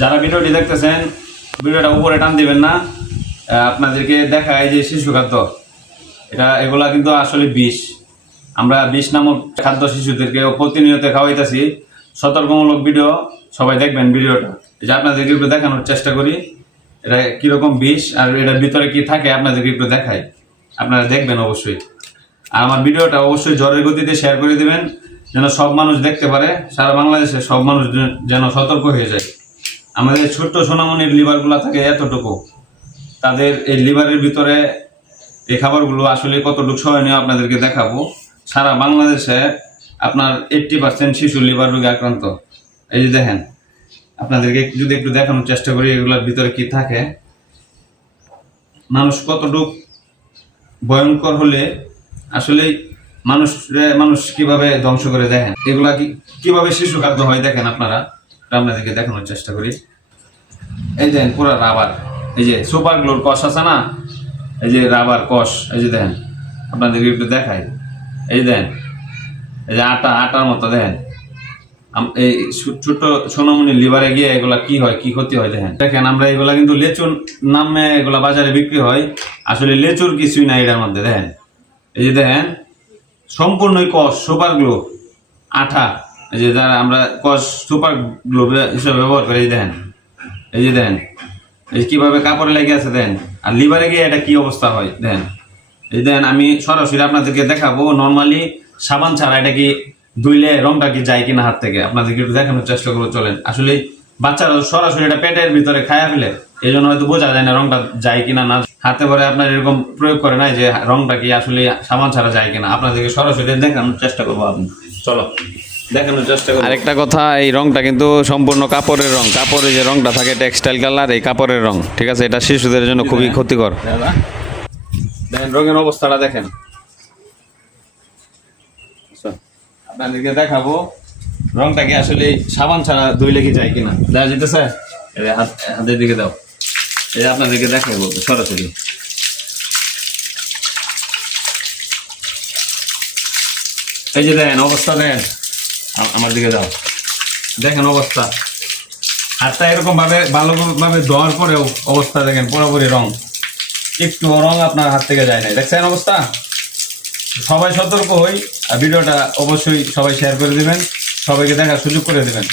যারা ভিডিওটি দেখতেছেন ভিডিওটা উপরে টান দিবেন না। আপনাদেরকে দেখায় যে শিশু খাদ্য, এগুলা কিন্তু আসলে বিষ। আমরা বিষ নামক খাদ্য শিশুদেরকে প্রতিনিয়ত খাওয়াইতেছি। সতর্কমূলক ভিডিও, সবাই দেখবেন ভিডিওটা। এই যে আপনাদেরকে একটু দেখানোর চেষ্টা করি এটা কিরকম বিষ আর এটার ভিতরে কি থাকে আপনাদেরকে একটু দেখাই, আপনারা দেখবেন অবশ্যই। আর আমার ভিডিওটা অবশ্যই ঝড়ের গতিতে শেয়ার করে দিবেন, যেন সব মানুষ দেখতে পারে, সারা বাংলাদেশে সব মানুষ যেন সতর্ক হয়ে যায়। আমাদের ছোট্ট সোনামণির লিভারগুলো থাকে এতটুকু, তাদের এই লিভারের ভিতরে এই খাবারগুলো আসলে কতটুকু সহনীয় আপনাদেরকে দেখাবো। সারা বাংলাদেশে আপনার 80% শিশু লিভার রোগে আক্রান্ত। এই যে দেখেন, আপনাদেরকে যদি একটু দেখানোর চেষ্টা করি এগুলোর ভিতরে কি থাকে, মানুষ কতটুক ভয়ঙ্কর হলে আসলে মানুষ কিভাবে ধ্বংস করে। দেখেন এগুলা কিভাবে শিশু খাদ্য হয়, দেখেন আপনাদেরকে দেখানোর চেষ্টা করি। এই দেখেন পুরা রাবার, এই যে সুপার গ্লোর কষ আছে না, এই যে রাবার কষ, এই যে দেখেন আপনাদেরকে একটু দেখাই। এই দেখেন এই যে আটার মতো দেখেন। এই ছোট্ট সোনামণির লিভারে গিয়ে এগুলা কি হয়, কি ক্ষতি হয় দেখেন। আমরা এগুলা কিন্তু লেচুর নামে এগুলা বাজারে বিক্রি হয়, আসলে লেচুর কিছুই নাই এটার মধ্যে। দেখেন এই যে দেখেন সম্পূর্ণই কষ, সুপার গ্লো আঠা, এই যে যারা আমরা কষ সুপার গ্লো হিসেবে ব্যবহার করি। এই যে দেখেন এই কিভাবে কাপড়ে লেগে আছে দেখেন, আর লিভারে গিয়ে এটা কি অবস্থা হয় দেখেন। এই দেখেন আমি সরাসরি আপনাদেরকে দেখাবো, নর্মালি সাবান ছাড়া এটা কি ধুইলে রংটা কি যায় কিনা হাত থেকে, আপনাদেরকে একটু দেখানোর চেষ্টা করবো চলেন। আসলে বাচ্চারা সরাসরি এটা পেটের ভিতরে খায়া ফেলে, এই জন্য হয়তো বোঝা যায় না রংটা যায় কিনা না। হাতে পরে আপনার এরকম প্রয়োগ করে নাই যে রংটা কি আসলে সাবান ছাড়া যায় কিনা, আপনাদেরকে সরাসরি দেখানোর চেষ্টা করবো। আপনি চলো দেখানোর চেষ্টা করবো। আরেকটা কথা, এই রংটা কিন্তু সম্পূর্ণ কাপড়ের রং, কাপড়ে যে রংটা থাকে টেক্সটাইল কালার, এই কাপড়ের রং, ঠিক আছে? এটা শিশুদের জন্য খুবই ক্ষতিকর। দেখেন রঙের অবস্থাটা দেখেন, আপনাদেরকে দেখাবো রংটা কি আসলে সাবান ছাড়া ধুইলে কি যায় কিনা। দেখা যেতেছে হাতের দিকে দাও, এই আপনাদেরকে দেখাবো সরাসরি। এই যে দেখেন অবস্থা, দেখেন আমার দিকে দাও, দেখেন অবস্থা। হাতটা এরকম ভালোভাবে ধোয়ার পরেও অবস্থা দেখেন, পুরোপুরি রং, একটু রং আপনার হাত থেকে যায় না। দেখছেন অবস্থা? সবাই সতর্ক হই, আর ভিডিওটা অবশ্যই সবাই শেয়ার করে দিবেন, সবাইকে দেখার সুযোগ করে দিবেন।